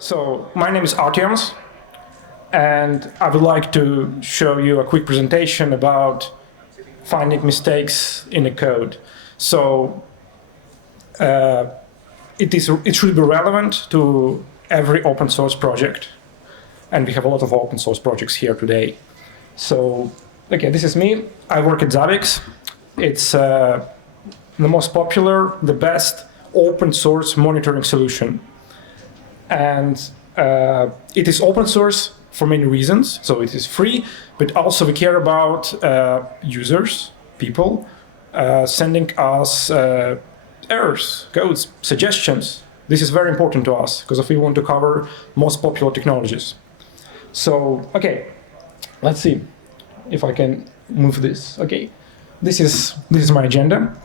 So my name is Artjoms, and I would like to show you a quick presentation about finding mistakes in the code. So it should be relevant to every open source project, and we have a lot of open source projects here today. So, okay, this is me. I work at Zabbix. It's the most popular, the best open source monitoring solution. And it is open source for many reasons. So it is free, but also we care about users, people, sending us errors, codes, suggestions. This is very important to us because if we want to cover most popular technologies. So, okay, let's see if I can move this. Okay, this is my agenda.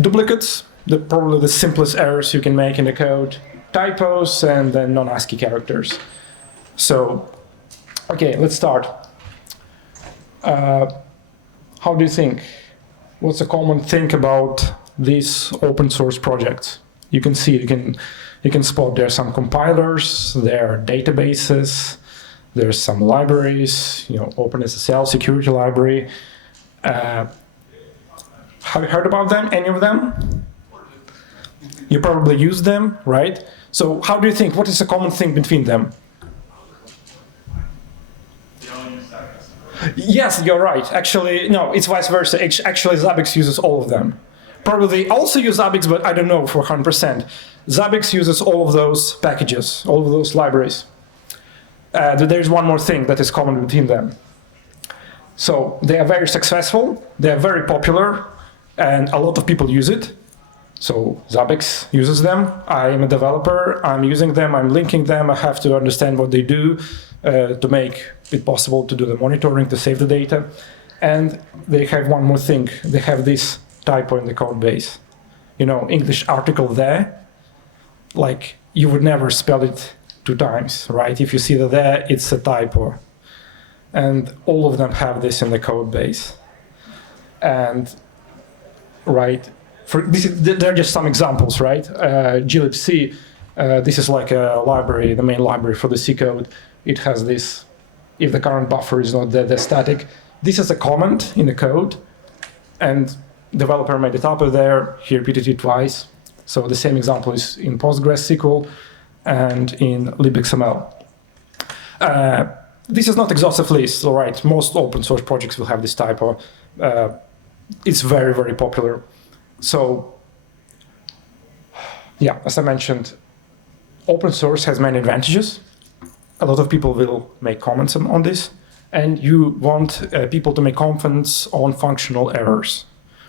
Duplicates, probably the simplest errors you can make in the code, typos, and then non-ASCII characters. So, okay, let's start. How do you think? What's a common thing about these open source projects? You can see, you can spot there are some compilers, there are databases, there's some libraries, OpenSSL security library. Have you heard about them? Any of them? You probably use them, right? So how do you think? What is a common thing between them? Yes, you're right. Actually, no, it's vice versa. Actually, Zabbix uses all of them. Probably they also use Zabbix, but I don't know for 100%. Zabbix uses all of those packages, all of those libraries. There's one more thing that is common between them. So they are very successful, they are very popular, and a lot of people use it. So Zabbix uses them. I am a developer, I'm using them, I'm linking them, I have to understand what they do to make it possible to do the monitoring, to save the data. And they have one more thing, they have this typo in the code base. English article there, like you would never spell it 2 times, right? If you see the there, it's a typo. And all of them have this in the code base. And, right, there are just some examples, right? glibc, this is like a library, the main library for the C code. It has this, if the current buffer is not the static. This is a comment in the code, and developer made a typo there, he repeated it twice. So the same example is in PostgreSQL and in libxml. This is not exhaustive list, all right? Most open source projects will have this typo. It's very, very popular. So, yeah, as I mentioned, open source has many advantages. A lot of people will make comments on this, and you want people to make comments on functional errors,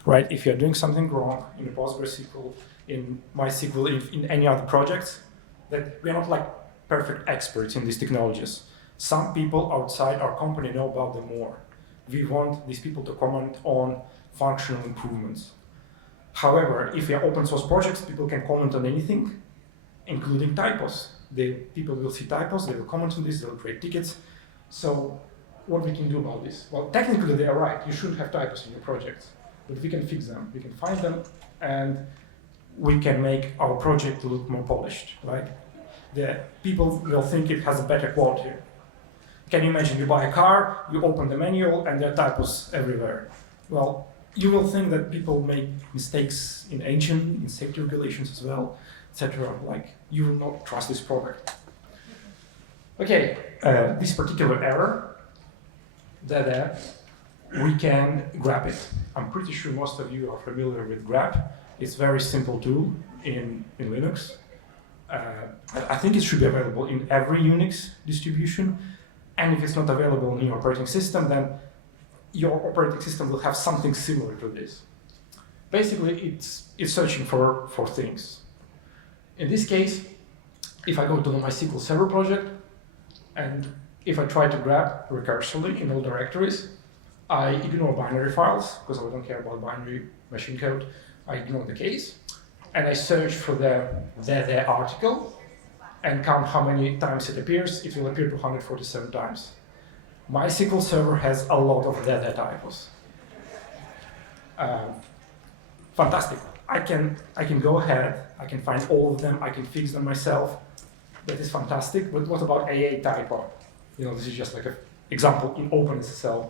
right? If you're doing something wrong in PostgreSQL, in MySQL, in any other projects, that we're not like perfect experts in these technologies. Some people outside our company know about them more. We want these people to comment on functional improvements. However, if we are open source projects, people can comment on anything, including typos. People will see typos, they will comment on this, they will create tickets. So what we can do about this? Well, technically they are right, you shouldn't have typos in your projects, but we can fix them, we can find them, and we can make our project look more polished, right? The people will think it has a better quality. Can you imagine you buy a car, you open the manual, and there are typos everywhere? Well, you will think that people make mistakes in engine, in safety regulations as well, etc. Like, you will not trust this product. Okay, this particular error, we can grep it. I'm pretty sure most of you are familiar with grep. It's a very simple tool in Linux. I think it should be available in every Unix distribution. And if it's not available in your operating system, then your operating system will have something similar to this. Basically, it's searching for things. In this case, if I go to the MySQL Server project, and if I try to grep recursively in all directories, I ignore binary files, because I don't care about binary machine code. I ignore the case, and I search for the article, and count how many times it appears. It will appear 247 times. MySQL Server has a lot of the typos. Fantastic. I can go ahead I can find all of them, I can fix them myself. That is fantastic, but what about AA typo? This is just like an example in OpenSSL.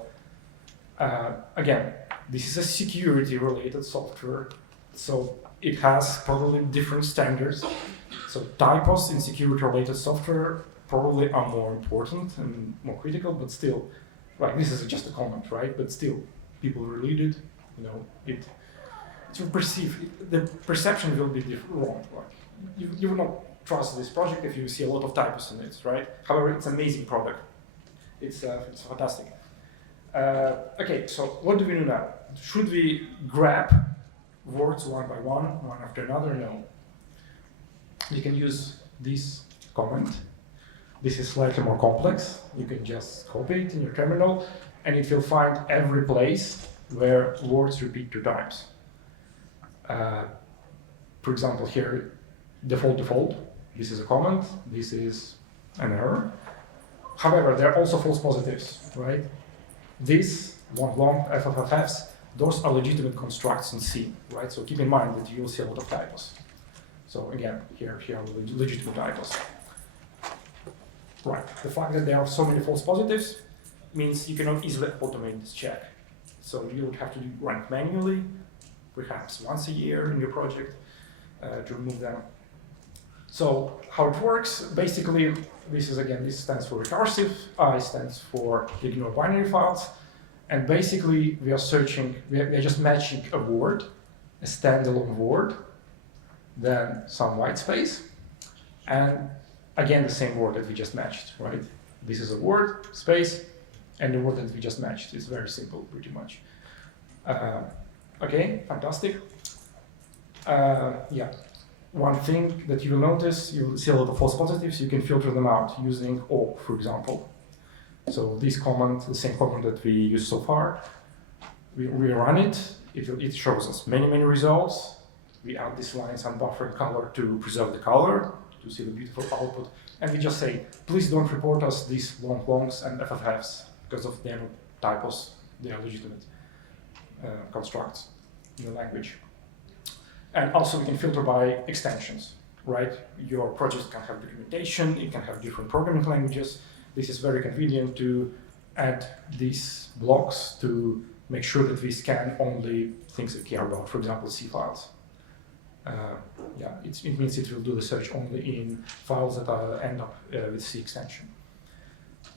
Again, this is a security-related software, so it has probably different standards. So typos in security-related software probably are more important and more critical, but still, right, this is just a comment, right? But still, people read it, it's perceived, the perception will be wrong. Like, you will not trust this project if you see a lot of typos in it, right? However, it's an amazing product. It's fantastic. Okay, so what do we do now? Should we grab words one by one after another? No. You can use this comment. This is slightly more complex. You can just copy it in your terminal, and it will find every place where words repeat 2 times. For example, here, default. This is a comment. This is an error. However, there are also false positives, right? This, long, FFFs, those are legitimate constructs in C, right? So keep in mind that you will see a lot of typos. So again, here are legitimate typos. Right, the fact that there are so many false positives means you cannot easily automate this check. So you would have to run it manually, perhaps once a year in your project, to remove them. So how it works, basically, this stands for recursive, I stands for ignore binary files, and basically we are just matching a word, a standalone word, then some white space, and again the same word that we just matched, right? This is a word, space, and the word that we just matched. It's very simple, pretty much. Okay, fantastic. Yeah. One thing that you will notice, you will see a lot of false positives, you can filter them out using O, for example. So this command, the same command that we used so far, we run it, it shows us many results. We add these lines and buffer and color to preserve the color, to see the beautiful output. And we just say, please don't report us these longs and FFFs, because of their typos, they are legitimate constructs in the language. And also we can filter by extensions, right? Your project can have documentation, it can have different programming languages. This is very convenient to add these blocks to make sure that we scan only things we care about, for example, C files. Yeah, it means it will do the search only in files that end up with C extension.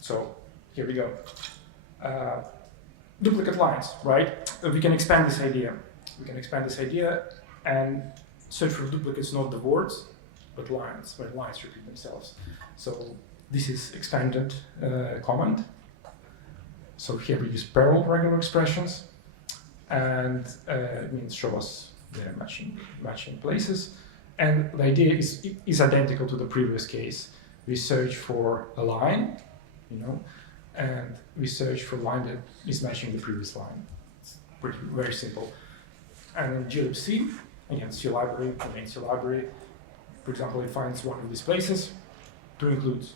So here we go. Duplicate lines, right? We can expand this idea. And search for duplicates, not the words, but lines, where lines repeat themselves. So this is expanded command. So here we use parallel regular expressions, and it means show us the matching places. And the idea is identical to the previous case. We search for a line, and we search for a line that is matching the previous line. It's very simple. And in glibc, again, C library, main C library, for example, it finds one of these places to include.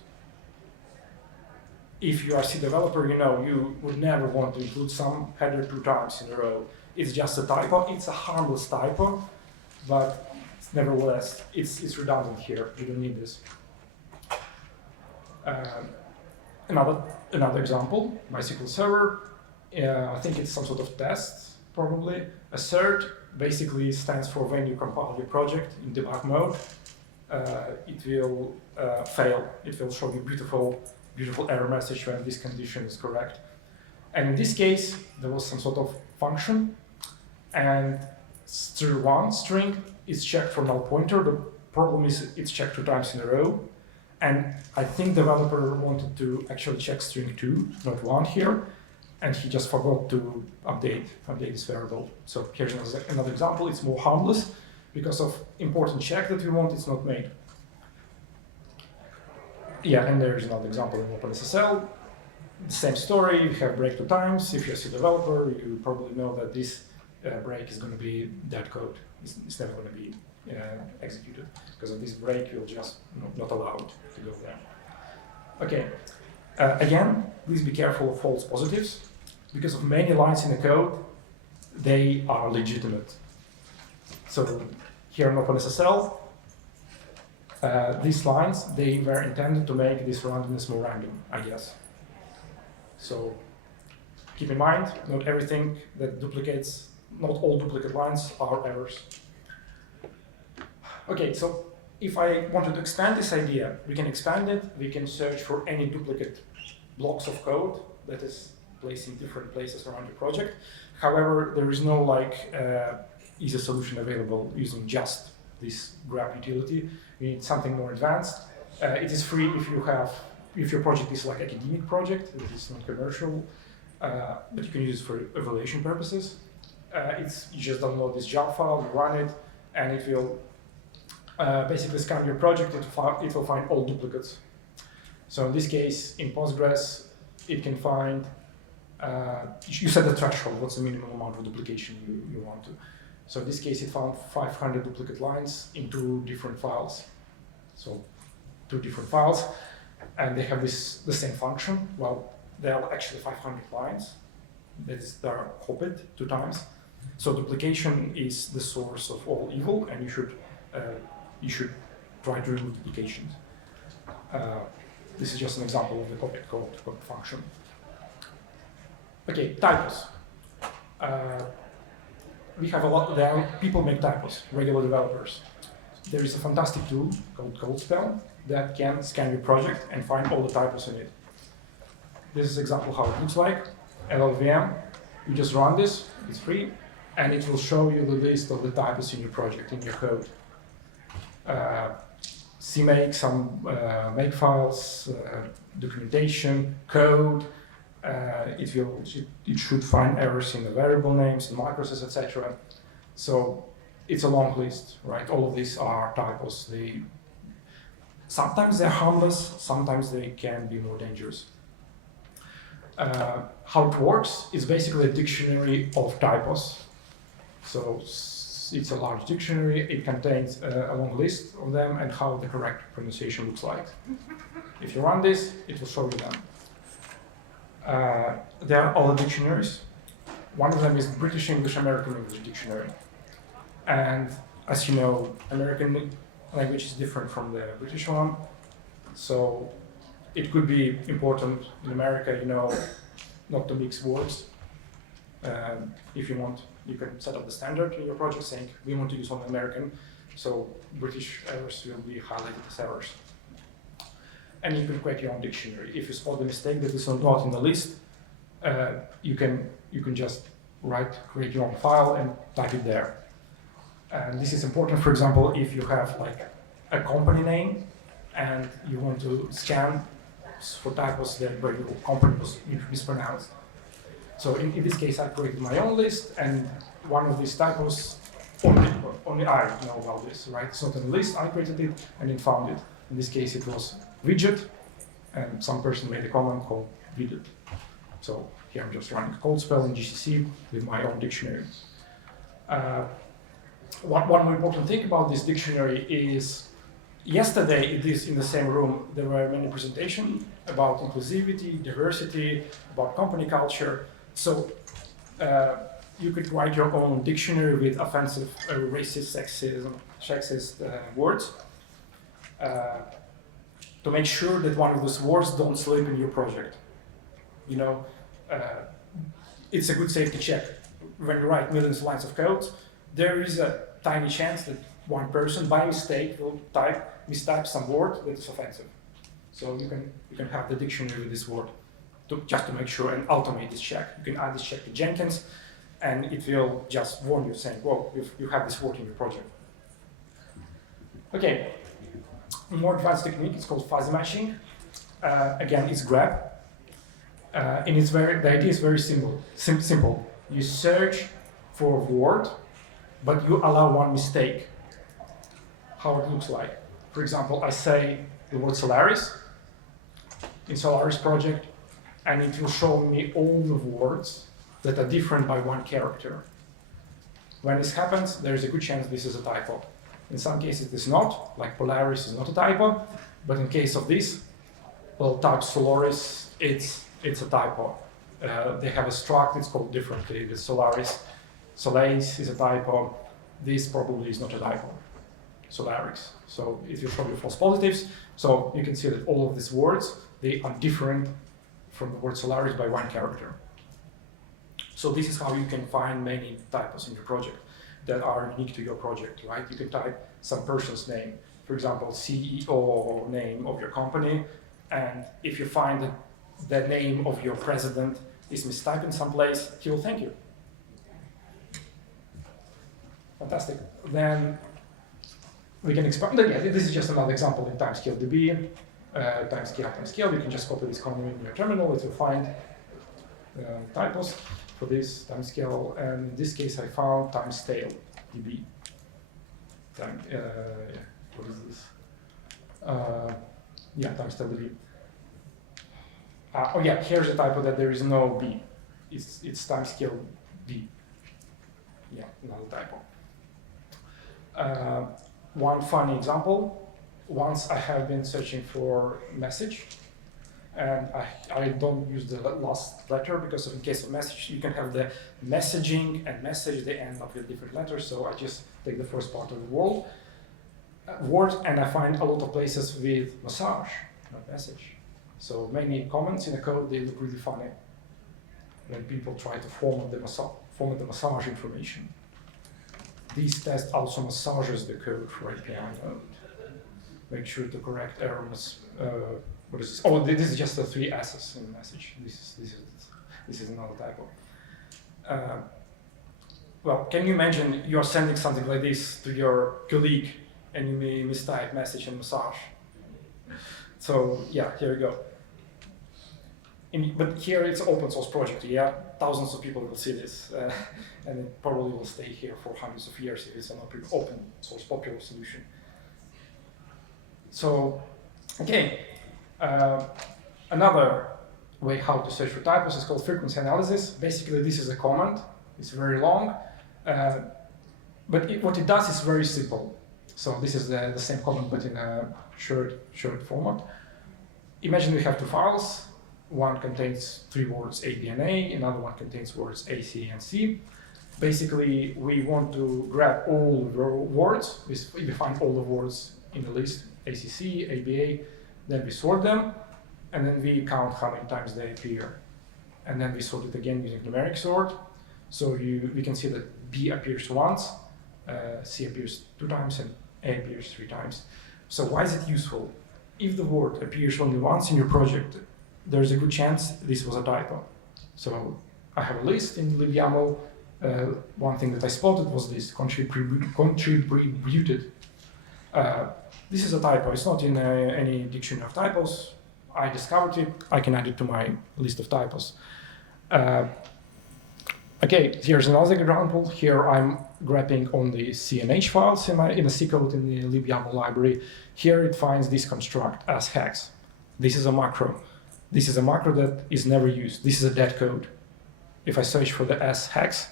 If you are C developer, you would never want to include some header 2 times in a row. It's just a typo. It's a harmless typo, but nevertheless, it's redundant here. You don't need this. Another example, MySQL Server. I think it's some sort of test, probably. Assert basically stands for when you compile your project in debug mode. It will fail. It will show you beautiful error message when this condition is correct. And in this case, there was some sort of function, and str1 string is checked for null pointer. The problem is it's checked 2 times in a row. And I think the developer wanted to actually check string 2, not 1 here, and he just forgot to update this variable. So here's another example. It's more harmless because of important check that we want, it's not made. Yeah, and there's another example in OpenSSL. Same story, you have break 2 times. If you're a C developer, you probably know that this break is going to be dead code. It's never going to be executed, because of this break you'll just not allowed to go there. Okay, again, please be careful of false positives, because of many lines in the code, they are legitimate. So here in OpenSSL, these lines, they were intended to make this randomness more random, I guess. So keep in mind, not everything that duplicates, not all duplicate lines are errors. Okay, so if I wanted to expand this idea, we can expand it. We can search for any duplicate blocks of code that is placed in different places around your project. However, there is no easy solution available using just this grep utility. We need something more advanced. It is free if your project is like academic project, it is not commercial, but you can use it for evaluation purposes. You just download this jar file, you run it, and it will basically scan your project. It will find all duplicates. So in this case, in Postgres, it can find, you set the threshold, what's the minimum amount of duplication you want to. So in this case, it found 500 duplicate lines in 2 different files. So 2 different files, and they have the same function. Well, there are actually 500 lines. They're copied 2 times. So duplication is the source of all evil, and you should try to remove duplications. This is just an example of the copied code function. Okay, typos. We have a lot. People make typos, regular developers. There is a fantastic tool called codespell that can scan your project and find all the typos in it. This is an example how it looks like. LLVM, you just run this, it's free, and it will show you the list of the typos in your project, in your code. CMake, some make files, documentation, code. It should find errors in the variable names, the microses, etc. So it's a long list, right? All of these are typos. Sometimes they're harmless, sometimes they can be more dangerous. How it works is basically a dictionary of typos. So it's a large dictionary. It contains a long list of them and how the correct pronunciation looks like. If you run this, it will show you them. There are other dictionaries. One of them is British English American English Dictionary. And as you know, American language is different from the British one. So it could be important in America, not to mix words. If you want, you can set up the standard in your project saying, we want to use only American, so British errors will be highlighted as errors. And you can create your own dictionary. If you spot the mistake that is not in the list, you can just create your own file and type it there. And this is important, for example, if you have a company name and you want to scan for typos where your company was mispronounced. So in this case, I created my own list, and one of these typos, only I know about this, right? It's not in the list, I created it and then found it. In this case, it was widget, and some person made a comment called widget. So here I'm just running a codespell in GCC with my own dictionary. One more important thing about this dictionary is, yesterday in the same room, there were many presentations about inclusivity, diversity, about company culture. So you could write your own dictionary with offensive, racist, sexist words to make sure that one of those words don't slip in your project. It's a good safety check. When you write millions of lines of code, there is a tiny chance that one person by mistake will mistype some word that is offensive. So you can have the dictionary with this word just to make sure and automate this check. You can add this check to Jenkins, and it will just warn you saying, "Whoa, you have this word in your project." Okay, a more advanced technique. It's called fuzzy matching. Again, it's grep, and the idea is very simple. You search for a word, but you allow one mistake. How it looks like. For example, I say the word Solaris in Solaris project, and it will show me all the words that are different by one character. When this happens, there is a good chance this is a typo. In some cases, it's not, like Polaris is not a typo, but in case of this, well, type Solaris, it's a typo. They have a struct, it's called differently. The Solaris is a typo. This probably is not a typo. Zabbix. So it will show you false positives. So you can see that all of these words, they are different from the word Zabbix by one character. So this is how you can find many typos in your project that are unique to your project, right? You can type some person's name, for example, CEO name of your company, and if you find that the name of your president is mistyped in some place, he will thank you. Fantastic. Then we can expand. Yeah, this is just another example in timescale DB. Timescale. You can just copy this command in your terminal. It will find typos for this timescale. And in this case, I found timescale DB. What is this? Timescale DB. Oh yeah, here's a typo that there is no B. It's timescale B. Yeah, another typo. One funny example. Once I have been searching for message, and I don't use the last letter because in case of message, you can have the messaging and message, they end up with different letters. So I just take the first part of the word, and I find a lot of places with massage, not message. So many comments in the code, they look really funny when people try to format the massage information. This test also massages the code for API node. Make sure to correct errors. What is this? Oh, this is just the 3 S's in the message. This is another typo. Well, can you imagine you're sending something like this to your colleague and you may mistype message and massage? So yeah, here we go. But here it's open source project. Yeah, thousands of people will see this, and it probably will stay here for hundreds of years if it's an open source popular solution. So, okay, another way how to search for typos is called frequency analysis. Basically, this is a command. It's very long, but what it does is very simple. So this is the same command, but in a short format. Imagine we have 2 files. One contains 3 words A, B, and A. Another one contains words A, C, and C. Basically, we want to grab all the words. We find all the words in the list, ACC, ABA, then we sort them, and then we count how many times they appear. And then we sort it again using numeric sort. So we can see that B appears once, C appears 2 times, and A appears 3 times. So why is it useful? If the word appears only once in your project, there's a good chance this was a typo. So I have a list in libyaml. One thing that I spotted was this contributed. This is a typo. It's not in any dictionary of typos. I discovered it. I can add it to my list of typos. Okay, here's another example. Here I'm grepping on the CNH files in the C code in the libyaml library. Here it finds this construct as hex. This is a macro. This is a macro that is never used. This is a dead code. If I search for the S hex,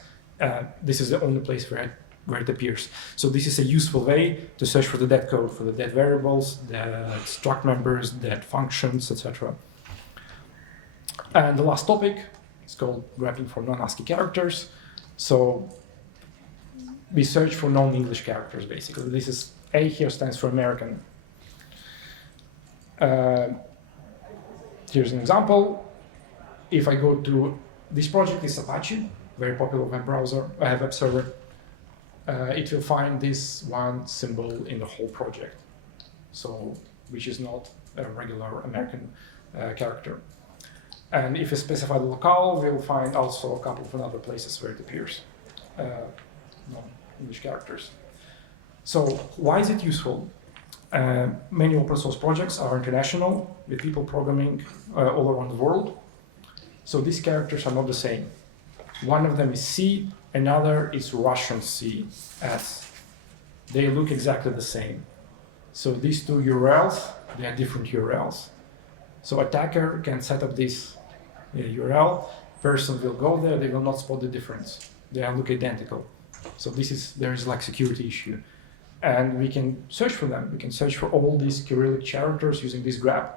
this is the only place where it appears. So this is a useful way to search for the dead code, for the dead variables, the struct members, dead functions, etc. And the last topic is called grepping for non-ASCII characters. So we search for non-English characters, basically. This is A here stands for American. Here's an example. If I go to this project, is Apache, very popular web browser, web server. It will find this one symbol in the whole project, so which is not a regular American character. And if you specify the locale, we'll find also a couple of other places where it appears, non-English characters. So why is it useful? Many open source projects are international, with people programming all around the world. So these characters are not the same. One of them is C, another is Russian C, S. They look exactly the same. So these 2 URLs, they are different URLs. So attacker can set up this URL, person will go there, they will not spot the difference. They all look identical. So there is like security issue. And we can search for them. We can search for all these Cyrillic characters using this grep.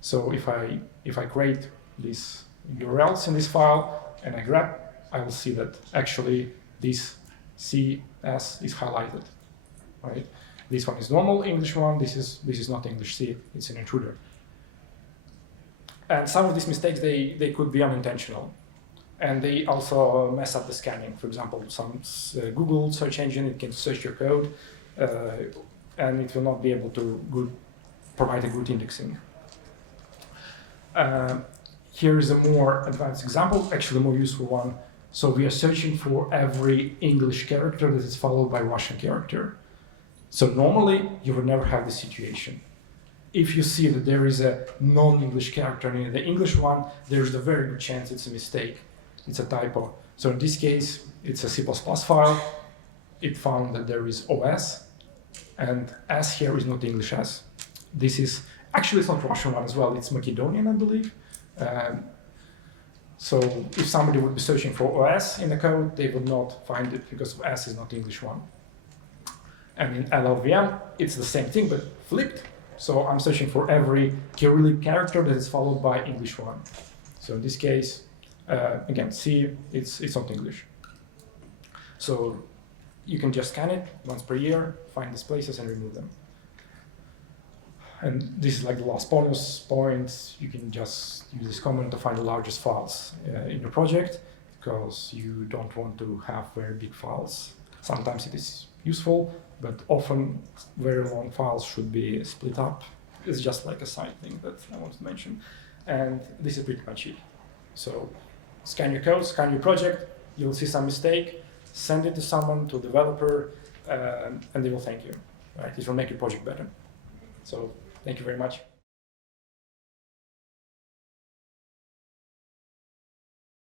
So if I create these URLs in this file and I grep, I will see that actually this CS is highlighted, right? This one is normal English one. This is not English C. It's an intruder. And some of these mistakes, they could be unintentional. And they also mess up the scanning. For example, some Google search engine, it can search your code, and it will not be able to provide a good indexing. Here is a more advanced example, actually a more useful one. So we are searching for every English character that is followed by Russian character. So normally, you would never have this situation. If you see that there is a non-English character in the English one, there's a very good chance it's a mistake. It's a typo. So in this case, it's a C++ file. It found that there is OS, and S here is not English S. This is, actually it's not Russian one as well, it's Macedonian, I believe. So if somebody would be searching for OS in the code, they would not find it because S is not the English one. And in LLVM, it's the same thing, but flipped. So I'm searching for every Cyrillic character that is followed by English one. So in this case, again, C, it's not English. So you can just scan it once per year, find these places and remove them. And this is like the last bonus point. You can just use this command to find the largest files in your project, because you don't want to have very big files. Sometimes it is useful, but often very long files should be split up. It's just like a side thing that I wanted to mention. And this is pretty much it. So scan your code, scan your project, you'll see some mistake, send it to someone, to a developer, and they will thank you. Right? It will make your project better. So thank you very much.